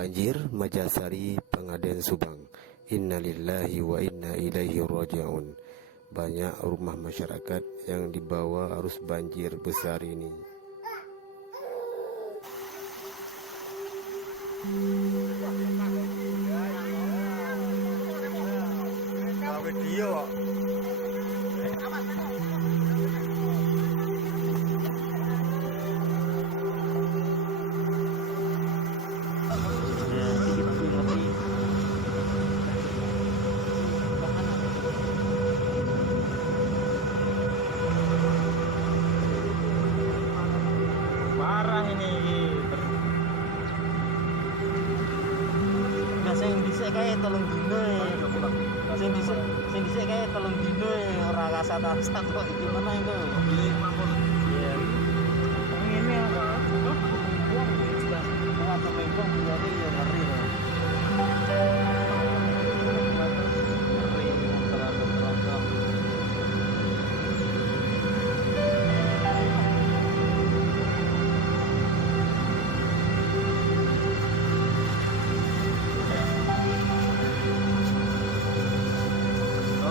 Banjir Majasari, Pengaden Subang. Innalillahi wa inna ilaihi raji'un. Banyak rumah masyarakat yang dibawa arus banjir besar ini. Video. Parah ini. Nah, sing dhisik kae 3 dino. Sing dhisik kae 3 dino ora kasat-kasat kok iki meneh itu. Iya. Ngene apa? Buang jelas. Buang terlempang jadi ya ngeri loh. Ngeri terang-terang.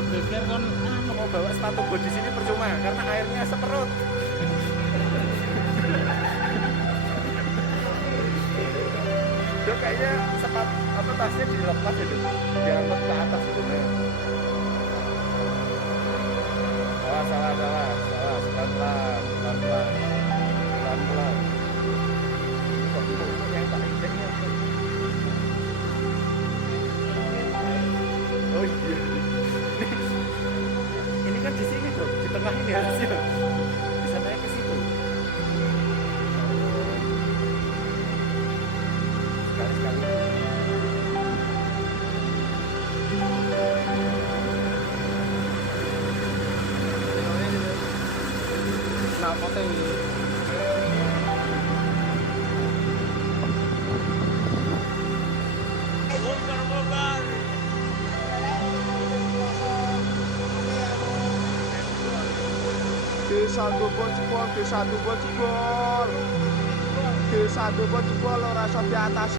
Pikir kan mau bawa sepatu bot di sini percuma karena airnya seperut. Itu kayaknya sepatu tasnya dilepas itu, diangkut ke atas itu. Salah, pelan-pelan. Kok itu yang tak injeknya? Oh iya. Ini kan di sini tuh, di tengah ini harusnya bisa naik ke situ. Sekali-sekali. Nah, foto ini. Bongkar. Desa Dupo jebol ora iso diatasi.